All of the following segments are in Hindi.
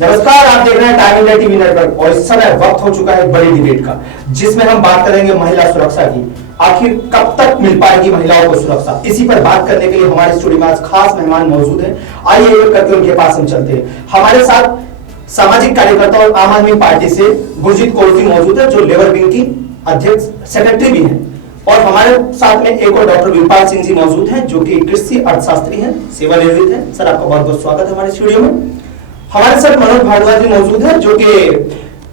नमस्कार, आप देख रहे हैं टाइम इंडिया टीवी नेटवर्क और इस समय वक्त हो चुका है एक बड़ी डिबेट का, जिसमें हम बात करेंगे महिला सुरक्षा की। आखिर कब तक मिल पाएगी महिलाओं को सुरक्षा? इसी पर बात करने के लिए हमारे स्टूडियो में आज खास मेहमान मौजूद हैं। आइए एक करके उनके पास हम चलते हैं। हमारे साथ सामाजिक कार्यकर्ता और आम आदमी पार्टी से गुरजीत कौर जी मौजूद है, जो लेबर विंग की अध्यक्ष सेक्रेटरी भी है। और हमारे साथ में एक और डॉक्टर वीरपाल सिंह जी मौजूद हैं, जो कि कृषि अर्थशास्त्री हैं, सेवानिवृत्त हैं। सर, आपका बहुत बहुत स्वागत है हमारे स्टूडियो में। हमारे साथ मनोज भारद्वाज जी मौजूद है, जो कि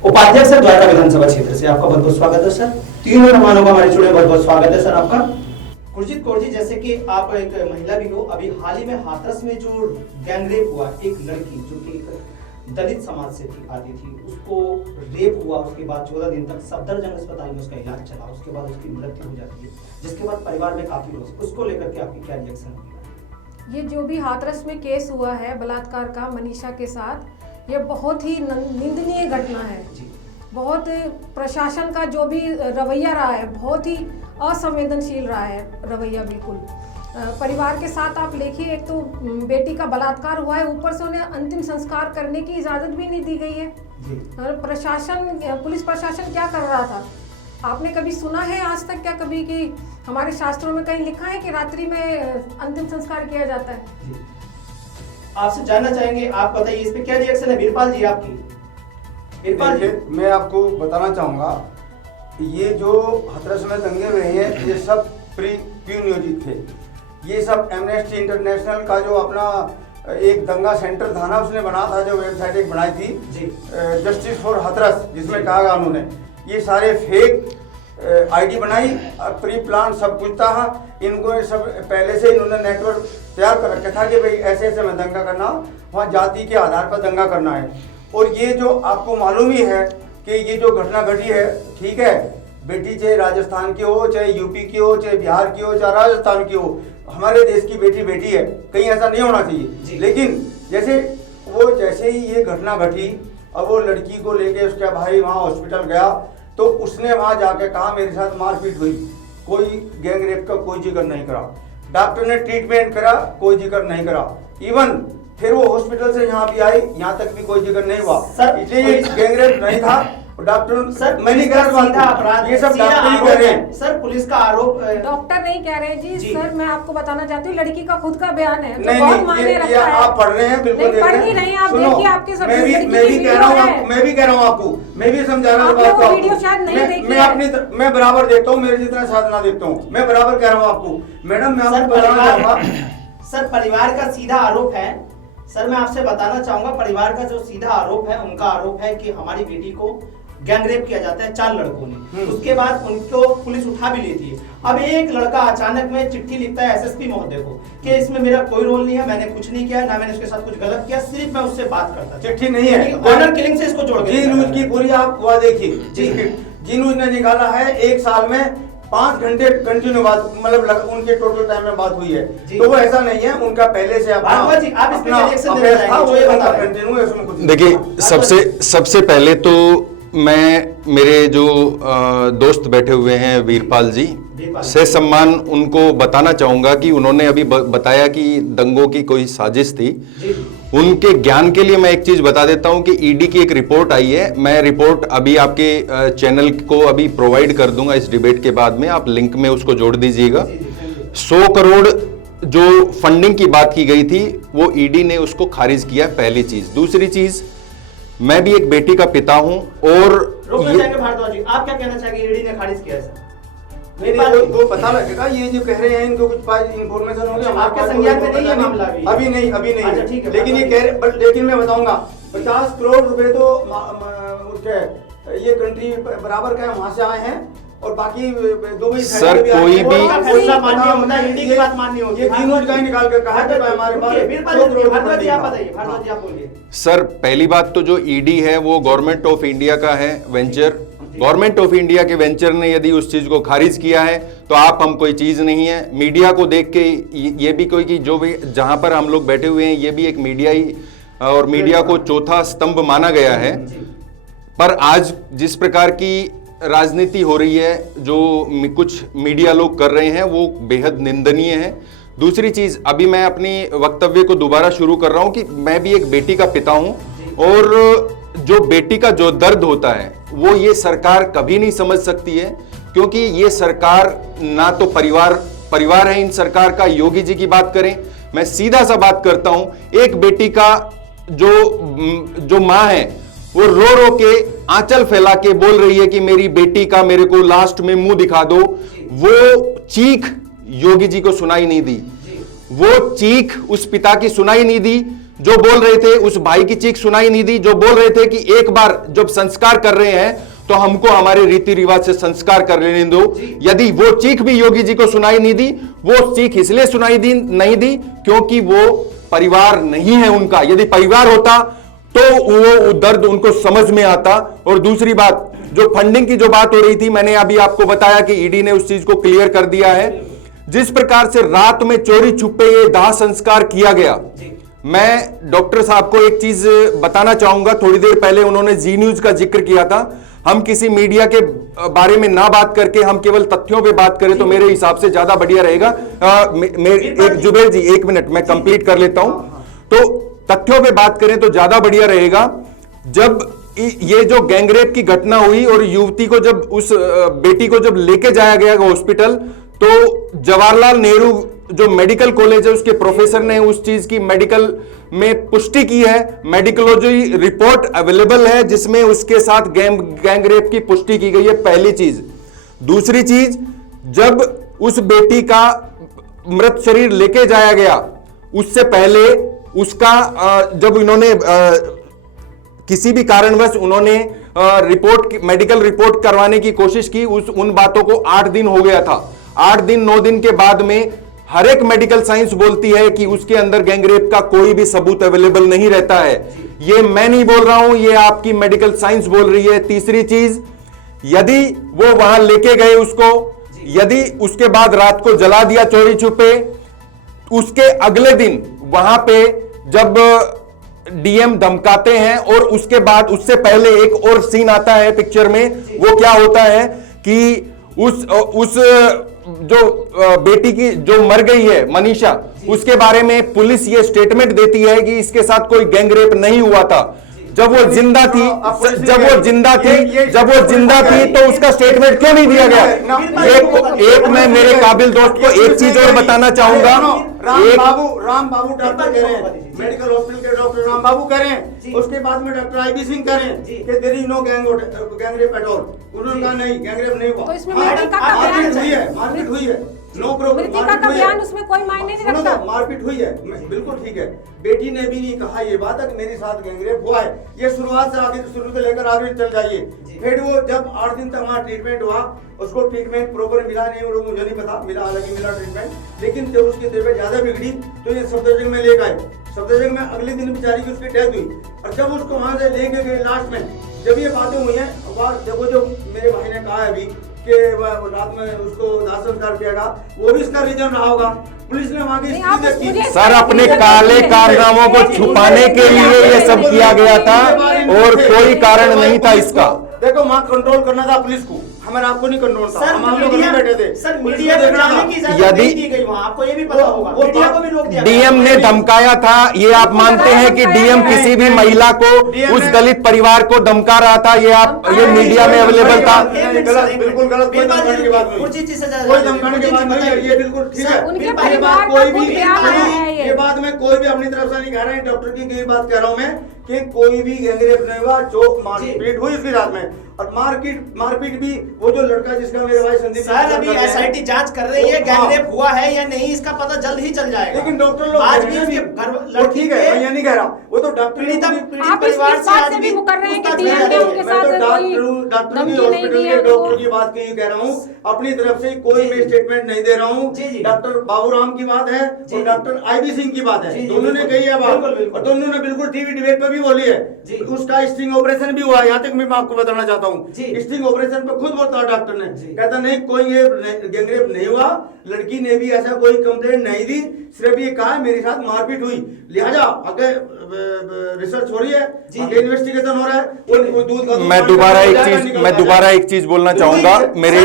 उपाध्यक्ष है द्वारका विधानसभा क्षेत्र से। आपका बहुत बहुत स्वागत है सर। तीनों मेहमानों का हमारे स्टूडियो में बहुत बहुत स्वागत है सर आपका। गुरजीत कौर जी, जैसे कि आप एक महिला भी हो, अभी हाल ही में हाथरस में जो गैंगरेप हुआ, एक लड़की जो कि दलित समाज से आती थी, उसको रेप हुआ, उसके बाद 14 दिन तक सफदरजंग अस्पताल में उसका इलाज चला, उसके बाद उसकी मृत्यु हो जाती है, जिसके बाद परिवार में काफी रोष। उसको लेकर के आपकी क्या रिएक्शन होगी? ये जो भी हाथरस में केस हुआ है बलात्कार का मनीषा के साथ, ये बहुत ही निंदनीय घटना है। बहुत प्रशासन का जो भी रवैया रहा है, बहुत ही असंवेदनशील रहा है रवैया। बिल्कुल परिवार के साथ आप देखिए, एक तो बेटी का बलात्कार हुआ है, ऊपर से उन्हें अंतिम संस्कार करने की इजाजत भी नहीं दी गई है। और प्रशासन, पुलिस प्रशासन क्या कर रहा था? आपने कभी सुना है आज तक क्या कभी कि हमारे शास्त्रों में कहीं लिखा है कि रात्रि में अंतिम संस्कार किया जाता है? आपसे जानना चाहेंगे, आप बताइए इस पे क्या रिएक्शन है वीरपाल जी आपकी? वीरपाल जी, मैं आपको बताना चाहूंगा, ये जो हाथरस में दंगे हुए हैं, ये सब प्री-नियोजित थे। ये सब एमनेस्टी इंटरनेशनल का जो अपना एक दंगा सेंटर था ना, उसने बना था, जो वेबसाइट एक बनाई थी जस्टिस फॉर हाथरस, जिसमें कहा गया उन्होंने ये सारे फेक आईडी बनाई, प्री प्लान सब कुछ था। इनको सब पहले से इन्होंने नेटवर्क तैयार कर रखा था कि भाई ऐसे ऐसे में दंगा करना, वहाँ जाति के आधार पर दंगा करना है। और ये जो आपको मालूम ही है कि ये जो घटना घटी है, ठीक है, बेटी चाहे राजस्थान की हो, चाहे यूपी की हो, चाहे बिहार की हो, चाहे राजस्थान की हो, हमारे देश की बेटी बेटी है, कहीं ऐसा नहीं होना चाहिए। लेकिन जैसे ही ये घटना घटी, अब वो लड़की को लेके उसका भाई वहाँ हॉस्पिटल गया, तो उसने वहाँ जाके कहा मेरे साथ मारपीट हुई, कोई गैंग रेप का कोई जिक्र नहीं करा। डॉक्टर ने ट्रीटमेंट करा, कोई जिक्र नहीं करा। इवन फिर वो हॉस्पिटल से यहाँ भी आई, यहाँ तक भी कोई जिक्र नहीं हुआ। सर, इसलिए गैंग रेप नहीं था। डॉक्टर सर, मैं नहीं कह रहा, अपराध ये सब डॉक्टर ही कह रहे हैं। सर, पुलिस का आरोप डॉक्टर नहीं कह रहे जी। सर, मैं आपको बताना चाहती हूँ, लड़की का खुद का बयान है, नहीं, बहुत मायने रखता है। आप पढ़ रहे हैं, बिल्कुल देख पढ़ नहीं रहे, आप देखिए आपके सब मैं भी कह रहा हूँ, मैं भी कह रहा हूँ आपको, मैं भी समझा रहा हूँ आपको। वीडियो शायद नहीं देखी। मैं बराबर देखता हूँ, मेरे जितना साधना देखता हूँ, मैं बराबर कह रहा हूँ आपको। मैडम, मैं आपको बताना चाहूँगा, सर, परिवार का सीधा आरोप है। सर, मैं आपसे बताना चाहूंगा, परिवार का जो सीधा आरोप है, उनका आरोप है कि हमारी बेटी को गैंगरेप किया जाता है 4 लड़कों ने। उसके बाद उनको पुलिस उठा भी लेती है। अब एक लड़का अचानक में चिट्ठी लिखता है एसएसपी महोदय को कि इसमें मेरा कोई रोल नहीं है, मैंने कुछ नहीं किया, ना मैंने उसके साथ कुछ गलत किया, सिर्फ मैं उससे बात करता। चिट्ठी नहीं है, ऑनर किलिंग से इसको जोड़ के जी न्यूज की पूरी आप हुआ देखिए। जी न्यूज ने निकाला है, 1 साल में 5 घंटे कंटिन्यू बात, मतलब उनके टोटल टाइम में बात हुई है। तो वो ऐसा नहीं है, उनका पहले से देखिए, सबसे पहले तो मैं मेरे जो दोस्त बैठे हुए हैं वीरपाल जी से सम्मान उनको बताना चाहूंगा कि उन्होंने अभी बताया कि दंगों की कोई साजिश थी। उनके ज्ञान के लिए मैं एक चीज बता देता हूं कि ईडी की एक रिपोर्ट आई है। मैं रिपोर्ट अभी आपके चैनल को अभी प्रोवाइड कर दूंगा इस डिबेट के बाद में, आप लिंक में उसको जोड़ दीजिएगा। 100 करोड़ जो फंडिंग की बात की गई थी, वो ईडी ने उसको खारिज किया, पहली चीज। दूसरी चीज, मैं भी एक बेटी का पिता हूं और भारद्वाज जी, आप क्या कहना चाहेंगे? ईडी ने खारिज किया है वो पता लगेगा, ये जो कह रहे हैं इनको कुछ इन्फॉर्मेशन होगी। आपके संज्ञान में नहीं है मामला? अभी नहीं, अच्छा, ठीक है। लेकिन ये कह रहे, लेकिन मैं बताऊंगा 50 करोड़ रुपए तो ये कंट्री बराबर का वहां से आए हैं, और बाकी दुबई सर कोई भी निकाल कर कहा हमारे पास। सर, पहली बात तो जो ईडी है वो गवर्नमेंट ऑफ इंडिया का है वेंचर। गवर्नमेंट ऑफ इंडिया के वेंचर ने यदि उस चीज को खारिज किया है तो आप हम कोई चीज नहीं है। मीडिया को देख के ये भी कोई कि जो भी जहां पर हम लोग बैठे हुए हैं, ये भी एक मीडिया ही, और मीडिया को चौथा स्तंभ माना गया है। पर आज जिस प्रकार की राजनीति हो रही है, जो कुछ मीडिया लोग कर रहे हैं, वो बेहद निंदनीय है। दूसरी चीज, अभी मैं अपनी वक्तव्य को दोबारा शुरू कर रहा हूं कि मैं भी एक बेटी का पिता हूं और जो बेटी का जो दर्द होता है वो ये सरकार कभी नहीं समझ सकती है, क्योंकि ये सरकार ना तो परिवार है इन सरकार का। योगी जी की बात करें, मैं सीधा सा बात करता हूं, एक बेटी का जो मां है वो रो रो के आंचल फैला के बोल रही है कि मेरी बेटी का मेरे को लास्ट में मुंह दिखा दो। वो चीख योगी जी को सुनाई नहीं दी, वो चीख उस पिता की सुनाई नहीं दी जो बोल रहे थे, उस भाई की चीख सुनाई नहीं दी जो बोल रहे थे कि एक बार जब संस्कार कर रहे हैं तो हमको हमारे रीति रिवाज से संस्कार कर लेने दो। यदि वो चीख भी योगी जी को सुनाई नहीं दी, वो चीख इसलिए सुनाई नहीं दी क्योंकि वो परिवार नहीं है उनका। यदि परिवार होता तो वो दर्द उनको समझ में आता। और दूसरी बात, जो फंडिंग की जो बात हो रही थी, मैंने अभी आपको बताया कि ईडी ने उस चीज को क्लियर कर दिया है। जिस प्रकार से रात में चोरी छुपे ये दाह संस्कार किया गया, मैं डॉक्टर साहब को एक चीज बताना चाहूंगा। थोड़ी देर पहले उन्होंने जी न्यूज का जिक्र किया था। हम किसी मीडिया के बारे में ना बात करके हम केवल तथ्यों पे बात करें तो मेरे हिसाब से ज्यादा बढ़िया रहेगा। एक जुबेर जी, एक मिनट मैं कंप्लीट कर लेता हूं। तो तथ्यों पे बात करें तो ज्यादा बढ़िया रहेगा। जब ये जो गैंगरेप की घटना हुई और युवती को जब उस बेटी को जब लेके जाया गया हॉस्पिटल, तो जवाहरलाल नेहरू जो मेडिकल कॉलेज है उसके प्रोफेसर ने उस चीज की मेडिकल में पुष्टि की है। मेडिकोलॉजी रिपोर्ट अवेलेबल है जिसमें उसके साथ गैंगरेप की पुष्टि की गई है, पहली चीज। दूसरी चीज, जब उस बेटी का मृत शरीर लेके जाया गया, उससे पहले उसका जब इन्होंने किसी भी कारणवश उन्होंने मेडिकल रिपोर्ट करवाने की कोशिश की, उन बातों को 8 दिन हो गया था। 8 दिन 9 दिन के बाद में हर एक मेडिकल साइंस बोलती है कि उसके अंदर गैंगरेप का कोई भी सबूत अवेलेबल नहीं रहता है। ये मैं नहीं बोल रहा हूं, ये आपकी मेडिकल साइंस बोल रही है। तीसरी चीज, यदि वो वहां लेके गए उसको, यदि उसके बाद रात को जला दिया चोरी छुपे, उसके अगले दिन वहां पे जब डीएम धमकाते हैं और उसके बाद उससे पहले एक और सीन आता है पिक्चर में, वो क्या होता है कि उस जो बेटी की जो मर गई है मनीषा, उसके बारे में पुलिस ये स्टेटमेंट देती है कि इसके साथ कोई गैंगरेप नहीं हुआ था। जब वो जिंदा थी तो उसका स्टेटमेंट क्यों नहीं दिया गया? एक मैं मेरे काबिल दोस्त को एक चीज और बताना चाहूंगा। राम बाबू डॉक्टर कह रहे हैं, मेडिकल हॉस्पिटल के डॉक्टर राम बाबू कह रहे हैं, उसके बाद में डॉक्टर आईबी सिंह कह रहे हैं कि there is no gangrape at all. उन्होंने कहा नहीं, गैंगरेप नहीं हुआ। तो इसमें मारपीट हुई है, नो मृतिका का बयान उसमें कोई मायने नहीं रखता। मारपीट हुई है, बिल्कुल ठीक है। बेटी ने भी नहीं कहा ये बात है कि मेरे साथ गैंगरेप हुआ है। ये शुरुआत से आगे, शुरू से लेकर आगे चल जाइए। फिर वो जब 8 दिन तक वहाँ ट्रीटमेंट हुआ, उसको ट्रीटमेंट प्रॉपर मिला नहीं, वो मुझे नहीं पता, मिला हालांकि मिला ट्रीटमेंट, लेकिन जब उसकी तबीयत ज्यादा बिगड़ी तो ये सफदरजंग में ले गए। सफदरजंग में अगले दिन बेचारी की उसकी डेथ हुई। और जब उसको वहां से लेके गए लास्ट में, जब ये बातें हुई हैं, जब जो मेरे भाई ने कहा अभी कि रात में उसको दाह संस्कार किया गया, वो भी इसका रीजन रहा होगा। पुलिस ने वहां की सर अपने काले कारनामों को छुपाने के लिए ये सब किया गया था और कोई कारण नहीं था इसका। देखो वहाँ कंट्रोल करना था पुलिस को, हमारा आपको नहीं कंट्रोल था। हम लोग नहीं बैठे थे। सर मीडिया को जाने की इजाजत नहीं दी गई वहाँ, आपको ये भी पता होगा। मीडिया को भी रोक दिया। डीएम ने धमकाया था, ये आप मानते हैं कि डीएम किसी भी महिला को, उस दलित परिवार को धमका रहा था? ये मीडिया में अवेलेबल था। बिल्कुल गलत, कोई धमकाने की बात नहीं, कोई धमकाने की बात नहीं। ये बिल्कुल ठीक है। ये बात कोई भी, ये बात मैं कोई भी अपनी तरफ से नहीं कह रहा है, डॉक्टर की यही बात कह रहा हूँ मैं कि कोई भी गैंगरेप नहीं हुआ। जो मारपीट हुई उसकी रात में, और मारपीट भी वो जो लड़का जिसका मेरे भाई संदीप सर अभी एसआईटी जांच कर रही है, गैंगरेप हुआ है या नहीं इसका पता जल्द ही चल जाएगा। लेकिन डॉक्टर लोग आज भी उसके घर लड़की ठीक है, मैं ये नहीं कह रहा, वो तो डॉक्टर पीड़ित आप इस बात से भी मुकर रहे हैं कि डीएम ने उनके साथ कोई धमकी नहीं दी है। डॉक्टर की बात की कह रहा हूँ, अपनी तरफ से कोई मैं स्टेटमेंट नहीं दे रहा हूँ। डॉक्टर बाबूराम की बात है और डॉक्टर आईबी सिंह की बात है, दोनों ने कही है बात, और दोनों ने बिल्कुल टीवी डिबेट पे भी बोली है। उसका स्टिंग ऑपरेशन भी हुआ, यहाँ तक मैं आपको बताना चाहता हूँ। स्टिंग ऑपरेशन पे खुद बोलता डॉक्टर ने, कहता नहीं कोई ये गैंगरेप नहीं हुआ, लड़की ने भी ऐसा कोई कंप्लेंट नहीं दी, सिर्फ ये कहा मेरे साथ मारपीट हुई। लिहाजा आगे रिसर्च हो रही है, आगे इन्वेस्टिगेशन हो रहा है। मैं दोबारा एक चीज बोलना चाहूंगा। मेरे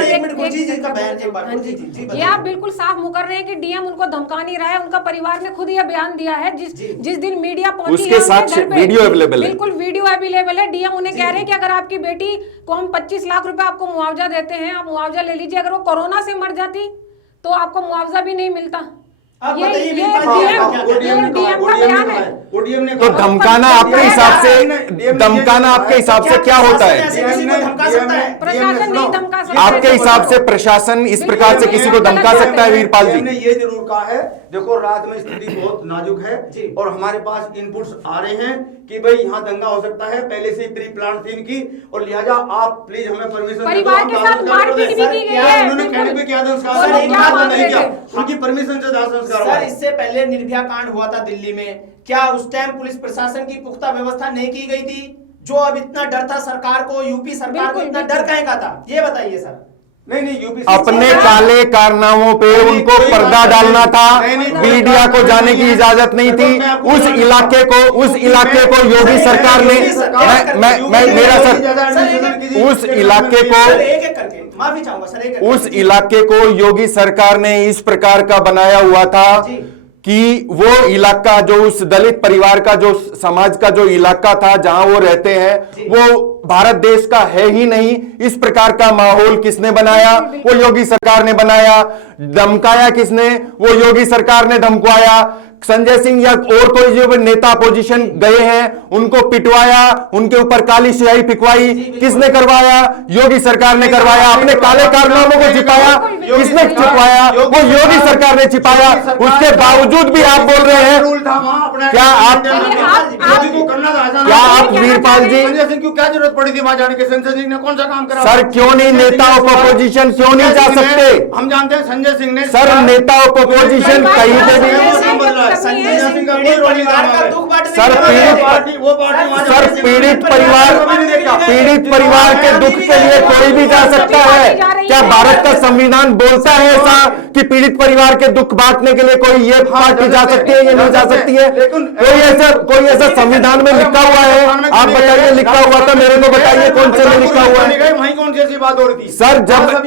गुरजीत जी का बयान एक बार, हाँ जी। गुरजीत जी, ये बताइए। आप बिल्कुल साफ मुकर रहे हैं कि डीएम उनको धमका नहीं रहा है। उनका परिवार ने खुद यह बयान दिया है जिस दिन मीडिया पहुंची उसके है साथ उनके घर पे, वीडियो अवेलेबल है। बिल्कुल वीडियो अवेलेबल है। डीएम उन्हें कह रहे हैं कि अगर आपकी बेटी को हम 25 लाख रुपए आपको मुआवजा देते हैं, आप मुआवजा ले लीजिए। अगर वो कोरोना से मर जाती तो आपको मुआवजा भी नहीं मिलता। आप ये बताइए, ये वीरपाल जी, डीएम आप क्या कहते हैं? डीएम का बयान है। ओडीएम ने तो कहा- धमकाना आपके हिसाब से, धमकाना आपके हिसाब से क्या होता है? ऐसे किसी को धमका सकता है? प्रशासन नहीं धमका सकता। आपके हिसाब से प्रशासन इस प्रकार से किसी को धमका सकता है वीरपाल जी? ने ये जरूर कहा है, देखो रात में स्थिति बहुत नाजुक है जी। और हमारे पास इनपुट्स आ रहे हैं कि भाई यहाँ दंगा हो सकता है, पहले से प्री प्लान थी इनकी, और लिहाजा आप प्लीज हमें परमिशन परिवार के साथ मारपीट भी की गई है। उन्होंने कहने पे बिल्कुल। क्या वो संस्कार लोग क्या मांग नहीं रहे किया, थे? उनकी परमिशन से दाह संस्कार हुआ सर, है। इससे पहले निर्भया कांड हुआ था दिल्ली में, क्या उस टाइम पुलिस प्रशासन की पुख्ता व्यवस्था नहीं की गई थी? जो अब इतना डर था सरकार को, यूपी सरकार को बिल्कुल, इतना डर काहे का था, ये बताइए सर। नहीं यूपी अपने काले कारनामों पे उनको पर्दा डालना था, मीडिया को जाने की इजाजत नहीं थी। उस इलाके को योगी सरकार ने, मैं मेरा सर, उस इलाके को, सर एक एक करके माफी चाहूंगा सर, एक उस इलाके को योगी सरकार ने इस प्रकार का बनाया हुआ था जी। कि वो इलाका जो उस दलित परिवार का, जो समाज का जो इलाका था जहां वो रहते हैं, वो भारत देश का है ही नहीं। इस प्रकार का माहौल किसने बनाया? वो योगी सरकार ने बनाया। धमकाया किसने? वो योगी सरकार ने धमकाया। संजय सिंह या और कोई जो नेता अपोजिशन गए हैं उनको पिटवाया, उनके ऊपर काली स्याही फिकवाई, किसने करवाया? योगी सरकार ने करवाया। अपने काले कारनामों को छिपाया, किसने छिपाया? वो योगी सरकार ने छिपाया। उसके बावजूद भी आप बोल रहे हैं, रूल था वहां अपना, क्या आप- मोदी को करना था ऐसा? क्या आप वीरपाल जी, संजय सिंह को क्या जरूरत पड़ी थी वहां जाने की? संजय सिंह ने कौन सा काम करा? सर क्यों नहीं नेता ऑफ अपोजिशन क्यों नहीं जा सकते? हम जानते हैं संजय सिंह ने, सर नेता ऑफ अपोजिशन कहीं पे भी, संजय सिंह पीड़ित परिवार का दुख बांटने सर, के लिए सर पीड़ित परिवार के दुख के लिए कोई भी जा सकता है। क्या भारत का संविधान बोलता है ऐसा कि पीड़ित परिवार के दुख बांटने के लिए कोई ये पार्टी जा सकती है, ये नहीं जा सकती है? कोई ऐसा संविधान में लिखा हुआ है? आप बताइए, लिखा हुआ था, मेरे को बताइए कौन से में लिखा हुआ है? वहीं कौन सी ऐसी बात हो रही थी? सर जब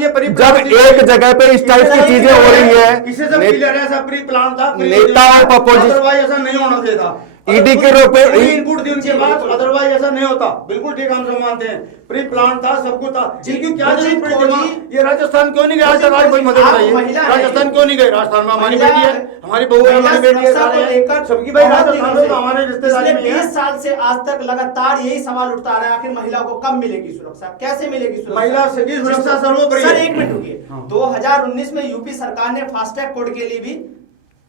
एक जगह पे इस टाइप की चीजें हो रही किसी से है, क्लियर ऐसा प्री प्लान था, नेता ऑफ अपोजिशन, अदरवाइज ऐसा नहीं होना चाहिए था। ईडी के रूप में इनपुट थी उनके पास, अदरवाइज ऐसा नहीं होता। बिल्कुल ठीक, हम सब मानते हैं प्री प्लान था, सब कुछ था। जिनकी क्या जरूरत पड़ी थी वहाँ? ये राजस्थान क्यों नहीं गए आज तक? आज कोई मदद बताइए, राजस्थान क्यों नहीं गए? राजस्थान में हमारी बेटी है, हमारी बहू है, हमारी बेटी है, सारे हैं। सबकी भाई राजस्थान में हमारे रिश्तेदारी में है। 20 साल से आज तक लगातार यही सवाल उठता रहा है, आखिर महिला को कब मिलेगी सुरक्षा, कैसे मिलेगी सुरक्षा? महिला की सुरक्षा सर्वोपरि सर है। एक मिनट रुकिए, 2019 में यूपी सरकार ने फास्टैग कोड के लिए भी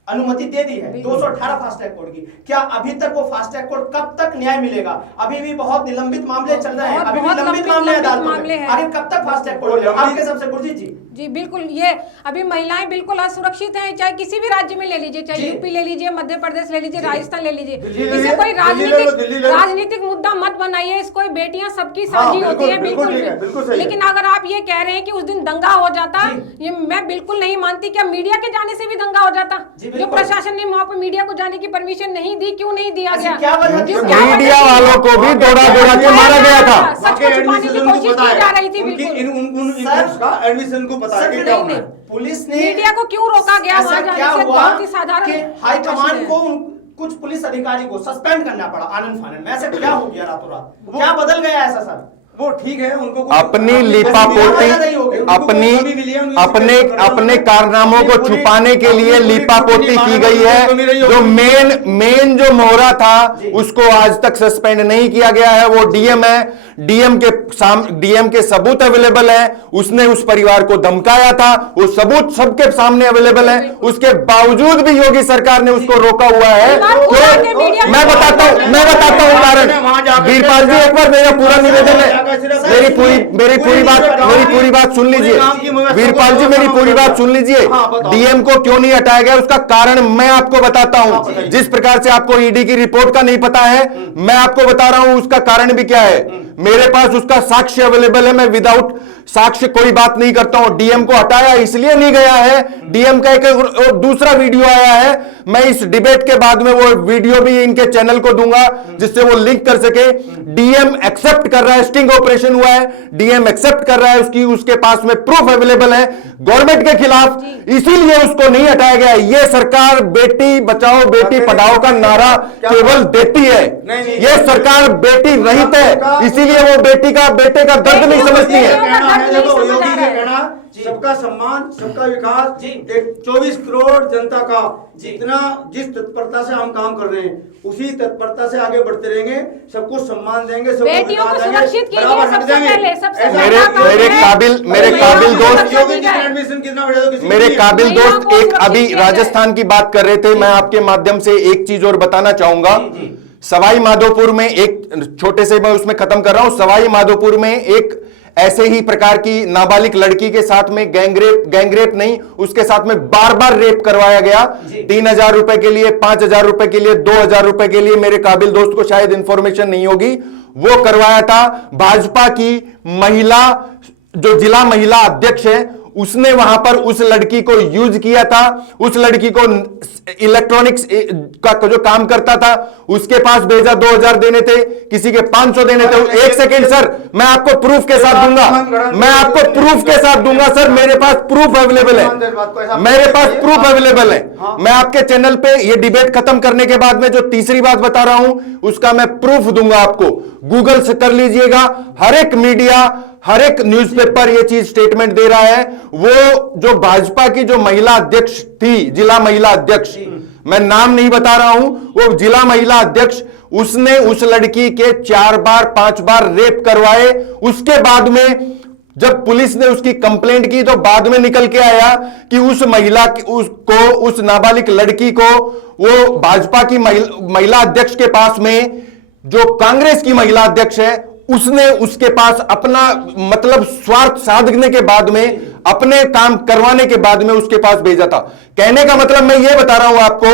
अनुमति दे दी है, 218 फास्टैग कोड की। क्या अभी तक वो फास्टैग कोड कब तक न्याय मिलेगा? अभी भी बहुत निलंबित मामले चल रहे हैं, अभी भी लंबित मामले मामले हैं। आखिर कब तक फास्टैग कोड मिलेगा? आपके सबसे गुरजीत जी। जी बिल्कुल, ये अभी महिलाएं बिल्कुल असुरक्षित हैं, चाहे किसी भी राज्य में ले लीजिए, चाहे यूपी ले लीजिए, मध्य प्रदेश ले लीजिए, राजस्थान ले लीजिए। इसे कोई राजनीतिक मुद्दा मत बनाइए। इसको बेटियां सबकी साझी होती है, बिल्कुल। लेकिन अगर आप ये कह रहे हैं कि उस दिन दंगा हो जाता, ये मैं बिल्कुल नहीं मानती। क्या मीडिया के जाने से भी दंगा हो जाता? जो प्रशासन ने वहां पर मीडिया को जाने की परमिशन नहीं दी, क्यों नहीं दिया गया? क्या वजह थी? मीडिया वालों को भी दौड़ा के मारा गया था। सच को छुपाने की कोशिश की जा रही थी, बिल्कुल। एडमिशन को पता है कि क्या होना है। पुलिस ने मीडिया को क्यों रोका गया ऐसा वहां क्या जाने से? हुआ बहुत ही साधारण कि प्रश्न हाईकमान है। को कुछ पुलिस अधिकारी को सस्पेंड करना पड़ा आनंद फानन में? ऐसा क्या हो गया रातों रात? क्या बदल गया ऐसा सर? वो ठीक है, उनको अपनी लिपापोती, अपने कारनामों को छुपाने के लिए लिपापोती की गई है। जो मेन जो मोहरा था उसको आज तक सस्पेंड नहीं किया गया है, वो डीएम है। डीएम के सबूत अवेलेबल है। उसने उस परिवार को धमकाया था, वो सबूत सबके सामने अवेलेबल है। उसके बावजूद भी योगी सरकार ने उसको रोका हुआ है। तो मैं बताता हूं कारण। वीरपाल जी एक बार मेरा पूरा निवेदन है, मेरी पूरी बात सुन लीजिए। वीरपाल जी मेरी पूरी बात सुन लीजिए। डीएम को क्यों नहीं हटाया गया उसका कारण मैं आपको बताता हूं। जिस प्रकार से आपको ईडी की रिपोर्ट का नहीं पता है, मैं आपको बता रहा हूं उसका कारण भी क्या है। मेरे पास उसका साक्ष्य अवेलेबल है। मैं विदाउट साक्ष्य कोई बात नहीं करता हूं। डीएम को हटाया इसलिए नहीं गया है, डीएम का एक और दूसरा वीडियो आया है, मैं इस डिबेट के बाद में वो वीडियो भी इनके चैनल को दूंगा जिससे वो लिंक कर सके। डीएम एक्सेप्ट कर रहा है, स्टिंग ऑपरेशन हुआ है, डीएम एक्सेप्ट कर रहा है, उसके पास में प्रूफ अवेलेबल है गवर्नमेंट के खिलाफ, इसीलिए उसको नहीं हटाया गया। ये सरकार बेटी बचाओ बेटी पढ़ाओ का नारा केवल देती है, ये सरकार बेटी रहित है, इसीलिए वो बेटे का दर्द नहीं समझती है। देखो योगी का कहना सबका सम्मान सबका विकास, 24 करोड़ जनता का जितना जिस तत्परता से हम काम कर रहे हैं उसी तत्परता से आगे बढ़ते रहेंगे, सबको सम्मान देंगे, सबको बेटियों को विकास देंगे, सुरक्षित कीजिए बराबर हक सबसे देंगे। पहले, सबसे ऐसा- पहला काम मेरे है। काबिल दोस्त योगी जी का एडमिशन कितना बढ़िया तो किसी मेरे की काबिल महिलाओं दोस्त को एक सुरक्षित अभी किया जाए। राजस्थान की बात कर रहे थे, मैं आपके माध्यम से एक चीज और बताना चाहूंगा। सवाई माधोपुर में एक छोटे से, मैं उसमें खत्म कर रहा हूं, सवाई माधोपुर में एक ऐसे ही प्रकार की नाबालिग लड़की के साथ में गैंगरेप नहीं, उसके साथ में बार बार रेप करवाया गया। 3,000 रुपए के लिए, 5,000 रुपए के लिए, 2,000 रुपए के लिए, मेरे काबिल दोस्त को शायद इंफॉर्मेशन नहीं होगी, वो करवाया था। भाजपा की महिला जो जिला महिला अध्यक्ष है उसने वहां पर उस लड़की को यूज किया था, उस लड़की को इलेक्ट्रॉनिक्स का जो काम करता था उसके पास भेजा, 2,000 देने थे, किसी के 500 देने थे। एक सेकेंड सर, मैं आपको प्रूफ के साथ दूंगा, मैं आपको प्रूफ के साथ दूंगा सर, मेरे पास प्रूफ अवेलेबल है, मेरे पास प्रूफ अवेलेबल है। मैं आपके चैनल पे ये डिबेट खत्म करने के बाद में जो तीसरी बात बता रहा हूं उसका मैं प्रूफ दूंगा आपको, गूगल से कर लीजिएगा। हर एक मीडिया, हर एक न्यूज़पेपर ये चीज स्टेटमेंट दे रहा है। वो जो भाजपा की जो महिला अध्यक्ष थी, जिला महिला अध्यक्ष, मैं नाम नहीं बता रहा हूं, वो जिला महिला अध्यक्ष, उसने उस लड़की के 4 बार 5 बार रेप करवाए। उसके बाद में जब पुलिस ने उसकी कंप्लेंट की तो बाद में निकल के आया कि उस महिला उस नाबालिग लड़की को वो भाजपा की महिला अध्यक्ष के पास में, जो कांग्रेस की महिला अध्यक्ष है, उसने उसके पास अपना मतलब स्वार्थ साधने के बाद में, अपने काम करवाने के बाद में उसके पास भेजा था। कहने का मतलब मैं ये बता रहा हूं आपको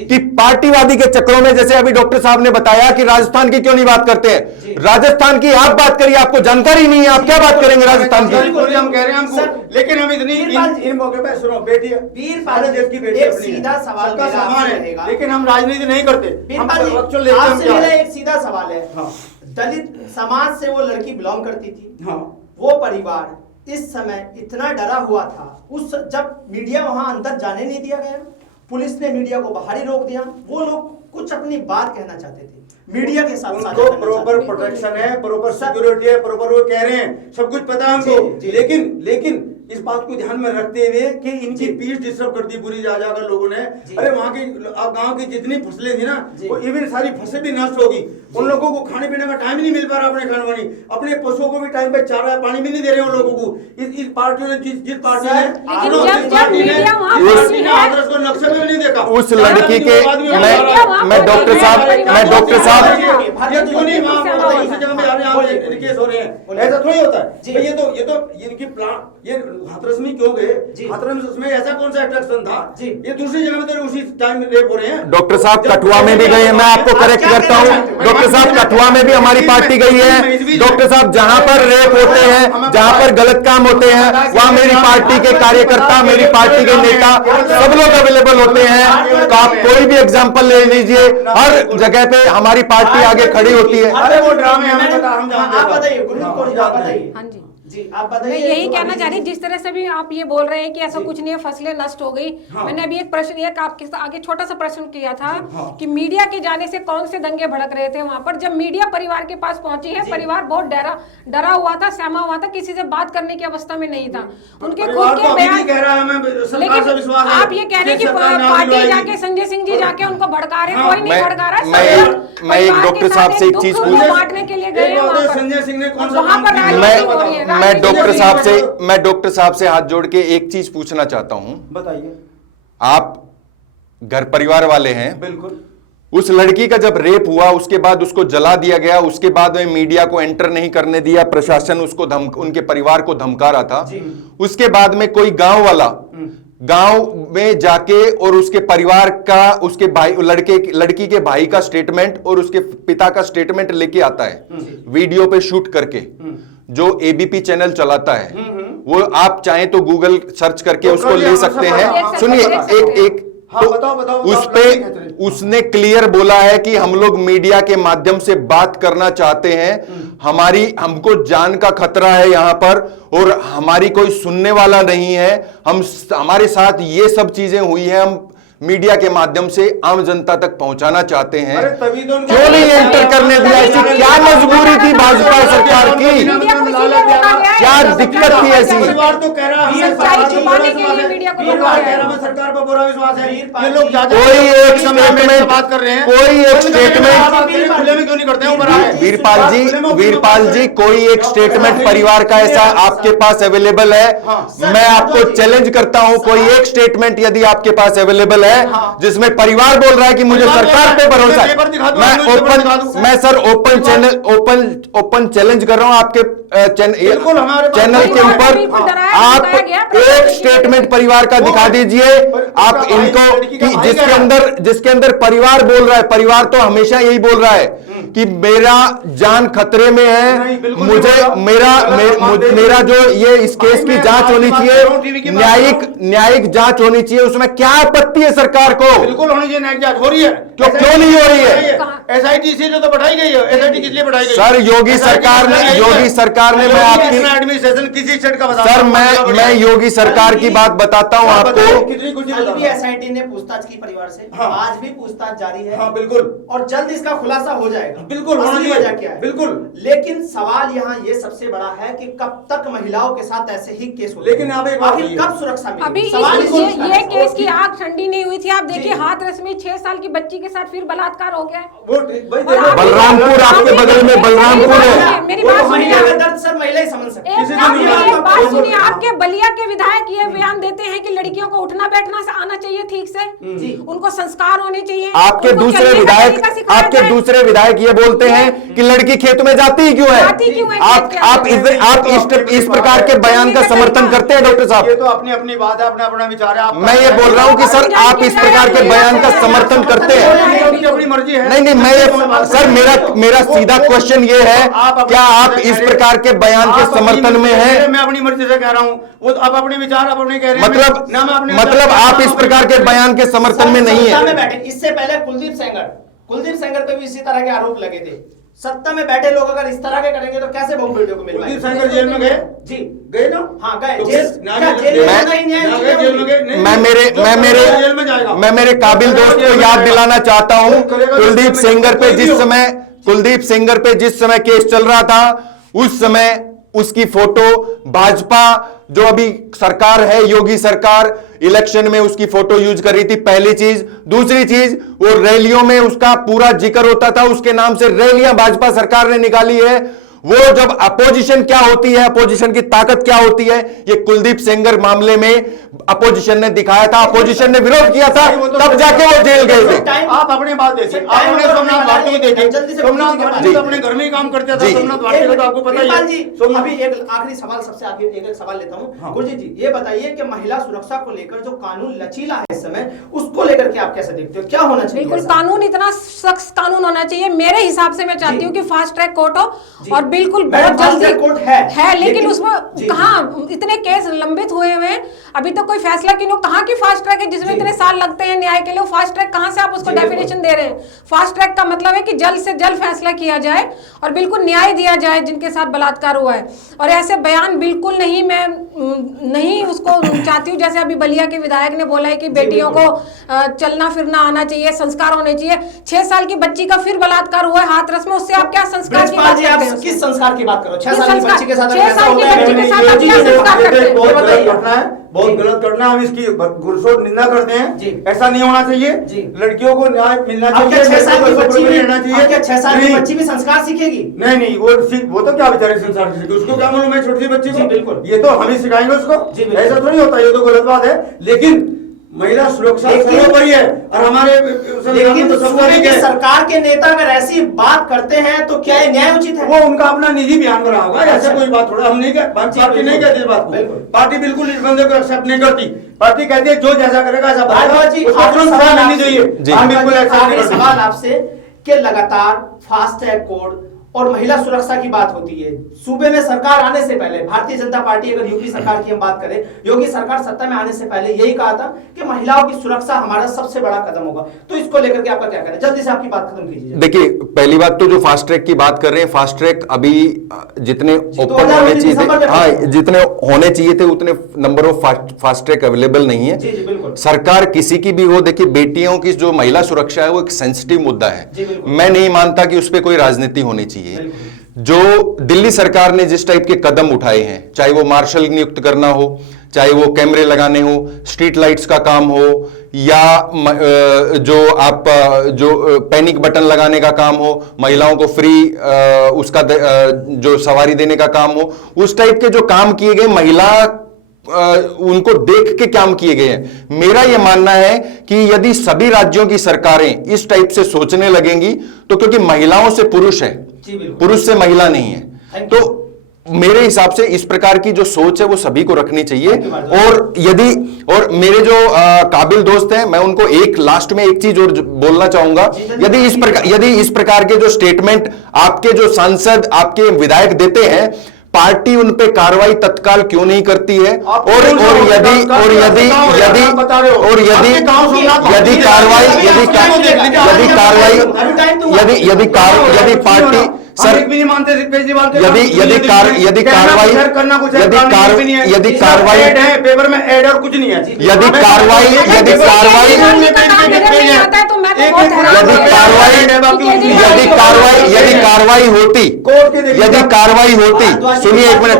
कि पार्टीवादी के चक्रों में, जैसे अभी डॉक्टर साहब ने बताया कि राजस्थान की क्यों नहीं बात करते हैं, राजस्थान की आप बात करिए, आपको जानकारी नहीं है, आप क्या बात करेंगे राजस्थान की? हम कह रहे हैं हमको, लेकिन हम इतनी इन मौके पर सुनो, बेटी वीरपाल देश की बेटी एक अपनी है, सीधा सवाल सबका मेरा सम्मान आपसे है, रहेगा। लेकिन हम राजनीति नहीं करते। वीरपाल जी, आपसे मेरा एक सीधा सवाल है, दलित समाज से वो लड़की बिलोंग करती थी, वो परिवार इस समय इतना डरा हुआ था, उस जब मीडिया वहां अंदर जाने नहीं दिया गया, पुलिस ने मीडिया को बाहर ही रोक दिया, वो लोग कुछ अपनी बात कहना चाहते थे, मीडिया के साथ साथ उनको प्रॉपर प्रोटेक्शन है, प्रॉपर सिक्योरिटी है, प्रॉपर वो कह रहे हैं, सब कुछ पता है हमको, लेकिन इस बात को ध्यान में रखते हुए कि इनकी पीठ डिस्टर्ब कर दी पूरी जाकर लोगों ने। अरे वहाँ की गांव की जितनी फसलें थी ना, वो इवन सारी फसलें भी नष्ट होगी, उन लोगों को खाने पीने का टाइम ही नहीं मिल पा रहा, अपने खानवानी, अपने पशुओं को भी टाइम पे चारा पानी भी नहीं दे रहे उन लोगों को। इस पार्टी ने जिस पार्टी ने हाथरस को नक्शे में नहीं देखा, उस लड़की के मैं डॉक्टर साहब ऐसा थोड़ी होता है। ये तो इनकी प्लान, ये हाथरस में क्यों गए, हाथरस में ऐसा कौन सा अट्रैक्शन था, ये दूसरी जगह में तो उसी टाइम रेप हो रहे हैं। डॉक्टर साहब कठुआ में भी गए हैं, मैं आपको करेक्ट करता हूं, डॉक्टर साहब कठुआ में भी हमारी पार्टी गई है। डॉक्टर साहब जहां पर रेप होते हैं, जहां पर गलत काम होते हैं, वहां मेरी पार्टी के कार्यकर्ता, मेरी पार्टी के नेता सब लोग अवेलेबल होते हैं। तो आप कोई भी एग्जांपल ले लीजिए, हर जगह पे हमारी पार्टी आगे खड़ी होती है। अरे वो ड्रामे हमें पता, हम आप बताइए गुरमीत कौर जी, आप बताइए। हाँ जी जी आप मैं बताइए। यही कहना चाह रही, जिस तरह से भी आप ये बोल रहे हैं कि ऐसा कुछ नहीं है, फसलें नष्ट हो गई। मैंने अभी एक प्रश्न, एक आपके आगे छोटा सा प्रश्न किया था कि मीडिया के जाने से कौन से दंगे भड़क रहे थे वहां पर। जब मीडिया परिवार के पास पहुंची है, परिवार बहुत डरा हुआ था, सहमा हुआ था, किसी से बात करने की अवस्था में नहीं था। उनके खुद के बयान, लेकिन आप ये कह रहे हैं कि पार्टी जाके संजय सिंह जी जाके उनको भड़का रहे, कोई नहीं भड़का रहा। मैं एक डॉक्टर साहब से एक चीज बांटने के लिए गए संजय सिंह ने कौन सा वहां पर राजनीति हो रही है। मैं डॉक्टर साहब से हाथ जोड़ के एक चीज पूछना चाहता हूं। बताइए। आप घर परिवार वाले हैं, बिल्कुल। उस लड़की का जब रेप हुआ उसके बाद उसको जला दिया गया, उसके बाद में मीडिया को एंटर नहीं करने दिया, प्रशासन उसको उनके परिवार को धमका रहा था। उसके बाद में कोई गांव वाला गांव में जाके और उसके परिवार का, उसके भाई लड़की के भाई का स्टेटमेंट और उसके पिता का स्टेटमेंट लेके आता है, वीडियो पे शूट करके। जो एबीपी चैनल चलाता है, वो आप चाहें तो गूगल सर्च करके उसको ले सकते हैं। सुनिए, एक हाँ, बताओ उस पे उसने क्लियर बोला है कि हम लोग मीडिया के माध्यम से बात करना चाहते हैं, हमको जान का खतरा है यहां पर, और हमारी कोई सुनने वाला नहीं है। हमारे साथ ये सब चीजें हुई है, हम मीडिया के माध्यम से आम जनता तक पहुंचाना चाहते हैं। अरे तभी तो उनको क्यों नहीं एंटर करने दिया? ऐसी क्या मजबूरी थी भाजपा सरकार की? क्या दिक्कत थी ऐसी? परिवार तो कह रहा है सच्चाई छुपाने के लिए मीडिया को बुलाया है। कह रहा है सरकार पर पूरा विश्वास है। ये लोग कोई एक स्टेटमेंट बात कर रहे हैं, कोई एक स्टेटमेंट खुले में क्यों नहीं करते हैं? वीरपाल जी कोई एक स्टेटमेंट परिवार का ऐसा आपके पास अवेलेबल है? मैं आपको चैलेंज करता हूं, कोई एक स्टेटमेंट यदि आपके पास अवेलेबल है जिसमें परिवार बोल रहा है कि मुझे सरकार पे भरोसा है। मैं सर ओपन चैलेंज कर रहा हूं आपके चैनल के ऊपर। आप एक स्टेटमेंट परिवार का दिखा दीजिए आप इनको, कि जिसके अंदर परिवार बोल रहा है। परिवार तो हमेशा यही बोल रहा है कि मेरा जान खतरे में है, मुझे मेरा जो ये इस केस की जांच होनी चाहिए, न्यायिक जांच होनी चाहिए। उसमें क्या आपत्ति है सरकार को? बिल्कुल होनी चाहिए, न्यायिक जांच हो रही है। क्यों नहीं हो रही है? एसआईटी से जो तो बढ़ाई गई है, एसआईटी किस लिए बढ़ाई गई? सर योगी सरकार ने मैं आपकी एडमिनिस्ट्रेशन किसी स्टेट का बता सर मैं योगी सरकार की बात बताता हूं आपको। कितनी कुछ कल भी एसआईटी ने पूछताछ की परिवार से, आज भी पूछताछ जारी है। हाँ बिल्कुल, और जल्द इसका खुलासा हो जाएगा। बिल्कुल होना असली चाहिए, वजह क्या है? बिल्कुल। लेकिन सवाल यहाँ ये सबसे बड़ा है कि कब तक महिलाओं के साथ ऐसे ही केस होते लेकिन आप एक बात आखिर कहिए। कब सुरक्षा मिलेगी? अभी सवाल ये केस की आग ठंडी नहीं हुई थी। आप देखिए जी। हाथरस में 6 साल की बच्ची के साथ फिर बलात्कार हो गया है। वो बलरामपुर आपके बगल में बलरामपुर है। मेरी वो बात तो महिला का सुनिए, दर्द सर महिला ही समझ सकती है। एक बात सुनिए, आपके बलिया के विधायक ये बयान देते हैं कि लड़कियों को उठना बैठना से आना चाहिए ठीक से, उनको संस्कार होने चाहिए। आपके उनको दूसरे चलने का विधायक तरीका सिखाया जाए। ये बोलते हैं कि लड़की खेत में जाती ही क्यों है? जाती क्यों है? आप इस प्रकार के बयान का समर्थन करते हैं डॉक्टर साहब? ये तो अपनी अपनी बात है, अपना अपना विचार है। मैं ये बोल रहा हूं कि सर आप इस प्रकार के बयान का समर्थन करते हैं? अपनी मर्जी है। नहीं मैं ये सर मेरा सीधा क्वेश्चन ये है, क्या आप इस प्रकार के बयान के समर्थन में हैं? मैं अपनी मर्जी से कह रहा हूं, वो आप अपने विचार अपने कह रहे हैं। मतलब आप इस प्रकार के बयान के समर्थन में नहीं सत्ता में है? बैठे, इससे पहले कुलदीप सेंगर पे भी इसी तरह के आरोप लगे थे। सत्ता में बैठे लोग अगर इस तरह के करेंगे तो कैसे बहु बेटियों को मिल पाएगा? कुलदीप सेंगर जेल में गए? जी गए ना? हाँ गए। तो जेल जेल में मैं मेरे काबिल दोस्त को याद दिलाना चाहता हूं, कुलदीप सेंगर पे जिस समय केस चल रहा था, उस समय उसकी फोटो भाजपा जो अभी सरकार है, योगी सरकार, इलेक्शन में उसकी फोटो यूज कर रही थी। पहली चीज। दूसरी चीज, वो रैलियों में उसका पूरा जिक्र होता था, उसके नाम से रैलियां भाजपा सरकार ने निकाली है। वो जब अपोजिशन क्या होती है, अपोजिशन की ताकत क्या होती है, ये कुलदीप सेंगर मामले में अपोजिशन ने दिखाया था। अपोजिशन ने विरोध किया था, तब जाके वो जेल गए थे। आप अपने बात देखिए, आपने सोमनाथ भारती को देखे। सोमनाथ भारती तो अपने घर में ही काम करते थे। सोमनाथ भारती को तो आपको पता ही है। अभी एक आखिरी सवाल, सबसे आखिर एक सवाल लेता हूँ। गुरजीत जी ये बताइए कि महिला सुरक्षा को लेकर जो कानून लचीला है इस समय, उसको लेकर के आप कैसे देखते हो? क्या होना चाहिए? बिल्कुल कानून इतना सख्त कानून होना चाहिए मेरे हिसाब से। मैं चाहती हूँ कि फास्ट ट्रैक कोर्ट हो और बिल्कुल बहुत जल्दी कोर्ट है लेकिन उसमें कहाँ इतने केस लंबित हुए हुए हैं, अभी तक कोई फैसला क्यों? कहाँ की फास्ट ट्रैक है जिसमें इतने साल लगते हैं न्याय के लिए? फास्ट ट्रैक कहाँ से आप उसको डेफिनेशन दे रहे हैं? फास्ट ट्रैक का मतलब है कि जल्द से जल्द फैसला किया जाए और बिल्कुल न्याय दिया जाए जिनके साथ बलात्कार हुआ है। और ऐसे बयान बिल्कुल नहीं, मैं नहीं उसको चाहती हूँ। जैसे अभी बलिया के विधायक ने बोला है कि बेटियों को चलना फिरना आना चाहिए, संस्कार होने चाहिए। 6 साल की बच्ची का फिर बलात्कार हुआ है हाथरस में, उससे आप क्या संस्कार की बात करते हैं? किस संस्कार की बात करो? 6 साल की बच्ची के साथ 6 साल की बच्ची के साथ आप क्या संस्कार करते हैं? बहुत गलत घटना है, हम इसकी गुरसोट निंदा करते हैं। जी। ऐसा नहीं होना चाहिए। जी। लड़कियों को न्याय मिलना चाहिए। 6 साल की बच्ची भी रहना चाहिए। क्या 6 साल की बच्ची भी संस्कार सीखेगी? नहीं वो तो क्या बेचारे संस्कार सीखेगी, उसको क्या मालूम है छोटी सी बच्ची को? बिल्कुल। ये तो हम ही सिखाएंगे उसको। ऐसा थोड़ी होता है, ये तो गलत बात है। लेकिन महिला सुरक्षा सर्वोपरि है और हमारे लेकिन सरकार के नेता अगर ऐसी बात करते हैं तो क्या ये न्याय उचित है? वो उनका अपना निजी बयान बना होगा। ऐसा कोई बात थोड़ा हम नहीं पार्टी नहीं कहती इस बात को। पार्टी बिल्कुल इस बंदे को एक्सेप्ट नहीं करती। पार्टी कहती है जो जैसा करेगा ऐसा सवाल आपसे कि लगातार फास्ट ट्रैक कोर्ट और महिला सुरक्षा की बात होती है, सूबे में सरकार आने से पहले भारतीय जनता पार्टी, अगर यूपी सरकार की हम बात करें, योगी सरकार सत्ता में आने से पहले यही कहा था कि महिलाओं की सुरक्षा हमारा सबसे बड़ा कदम होगा। तो इसको लेकर के आपका क्या कहना है? जल्दी से आपकी बात खत्म कीजिए। देखिए, पहली बात तो जो फास्ट ट्रैक की बात कर रहे हैं, फास्ट ट्रैक अभी जितने ओपन 2019 होने चाहिए दिसंबर थे, में हाँ, जितने होने चाहिए थे उतने number of fast track available नहीं जी, जी, बिल्कुल। है। सरकार किसी की भी हो, देखिए बेटियों की जो महिला सुरक्षा है वो एक सेंसिटिव मुद्दा है। जी, बिल्कुल। मैं नहीं मानता कि उस पर कोई राजनीति होनी चाहिए। जो दिल्ली सरकार ने जिस टाइप के कदम उठाए हैं, चाहे वो मार्शल नियुक्त करना हो, चाहे वो कैमरे लगाने हो, स्ट्रीट लाइट्स का काम हो, या जो पैनिक बटन लगाने का काम हो, महिलाओं को फ्री उसका जो सवारी देने का काम हो, उस टाइप के जो काम किए गए, महिला उनको देख के काम किए गए हैं। मेरा यह मानना है कि यदि सभी राज्यों की सरकारें इस टाइप से सोचने लगेंगी, तो क्योंकि महिलाओं से पुरुष है, पुरुष से महिला नहीं है, तो मेरे हिसाब से इस प्रकार की जो सोच है वो सभी को रखनी चाहिए। और मेरे जो काबिल दोस्त हैं, मैं उनको एक लास्ट में एक चीज और बोलना चाहूंगा, यदि इस प्रकार के जो स्टेटमेंट आपके जो सांसद, आपके विधायक देते हैं, पार्टी उन पे कार्रवाई तत्काल क्यों नहीं करती है? और यदि पार्टी सर, यदि कार्रवाई पेपर में ऐड और कुछ नहीं है, यदि कार्रवाई होती, सुनिए एक मिनट,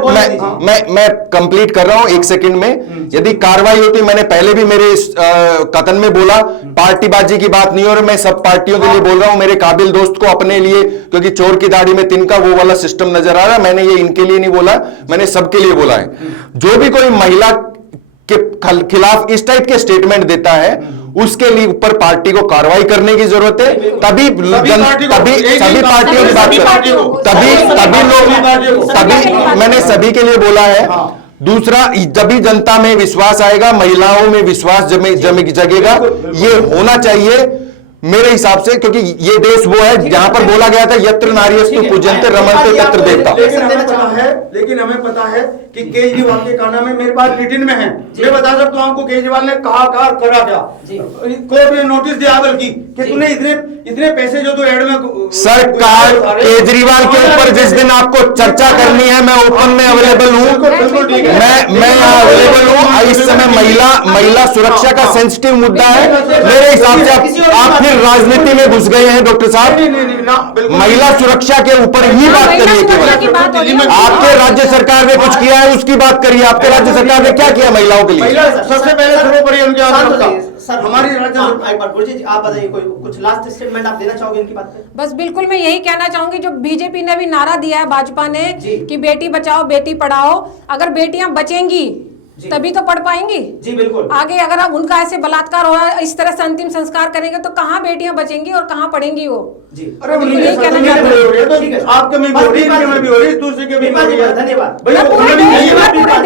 मैं कंप्लीट कर रहा हूं एक सेकंड में। यदि कार्रवाई होती, मैंने पहले भी मेरे इस कथन में बोला, पार्टीबाजी की बात नहीं हो रही, मैं सब पार्टियों के लिए बोल रहा हूं, मेरे काबिल दोस्त को अपने लिए, क्योंकि चोर की दाढ़ी में तिनका वो वाला सिस्टम नजर आ रहा है, मैंने ये इनके लिए नहीं बोला, मैंने सबके लिए बोला है। जो भी कोई महिला के खिलाफ इस टाइप के स्टेटमेंट देता है, उसके लिए ऊपर पार्टी को कार्रवाई करने की जरूरत है। तभी सभी पार्टियों की बात तभी मैंने सभी के लिए बोला है। दूसरा, जब भी जनता में विश्वास आएगा, महिलाओं में विश्वास जगेगा, ये होना चाहिए मेरे हिसाब से, क्योंकि ये देश वो है जहां पर बोला गया था, यत्र नार्यस्तु पूज्यन्ते रमन्ते तत्र देवता। लेकिन हमें पता है कि केजरीवाल के कहना में मेरे पास रिटन में है, मैं बता सकता हूं आपको केजरीवाल ने कहा करा क्या। कोर्ट ने नोटिस दिया कि तूने इतने पैसे जो तू एड में। सरकार केजरीवाल के ऊपर जिस दिन आपको चर्चा करनी है, मैं ओपन में अवेलेबल हूं, मैं यहाँ अवेलेबल हूं। इस समय महिला सुरक्षा का सेंसिटिव मुद्दा है, मेरे हिसाब से आप फिर राजनीति में घुस गए हैं डॉक्टर साहब। महिला सुरक्षा के ऊपर ही बात करिए केवल। आपके राज्य सरकार ने कुछ किया है उसकी बात करिए, आपके राज्य सरकार ने क्या किया महिलाओं के लिए? सबसे पहले सर्वोपरि हमारी एक बार गुरुजी आप बताइए, कोई कुछ लास्ट स्टेटमेंट आप देना चाहोगे इनकी बात पे? बस बिल्कुल मैं यही कहना चाहूंगी, जो बीजेपी ने भी नारा दिया है, भाजपा ने, कि बेटी बचाओ बेटी पढ़ाओ, अगर बेटियां बचेंगी तभी तो पढ़ पाएंगी। जी बिल्कुल। आगे अगर उनका ऐसे बलात्कार हो, इस तरह से अंतिम संस्कार करेंगे, तो कहाँ बेटियां बचेंगी और कहाँ पढ़ेंगी वो? जी, अरे यही कहना चाहता हूं, आपके में भी हो रही है, में भी हो रही है, दूसरे के भी। धन्यवाद। पूरे देश की बात कर रही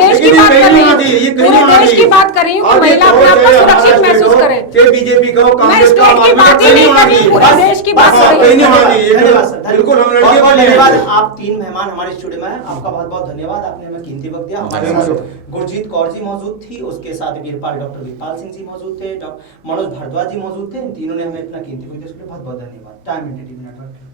हूँ, पूरे देश की बात कर रही हूँ, महिला अपने आप को सुरक्षित महसूस करे। बीजेपी का मैं स्टेट की बात ही नहीं कर रही, पूरे देश की बात कर रही हूँ। धन्यवाद सर, बिल्कुल हम धन्यवाद। आप तीन मेहमान हमारे स्टूडियो में हैं, आपका बहुत बहुत धन्यवाद, आपने हमें कीमती वक्त दिया। हमारे साथ गुरजीत कौर जी मौजूद थी, उसके साथ डॉक्टर वीरपाल सिंह जी मौजूद थे, मनोज भारद्वाज जी मौजूद थे। इन तीनों ने हमें अपना कीमती वक्त दिया, उसके लिए बहुत बहुत धन्यवाद। Time India TV network.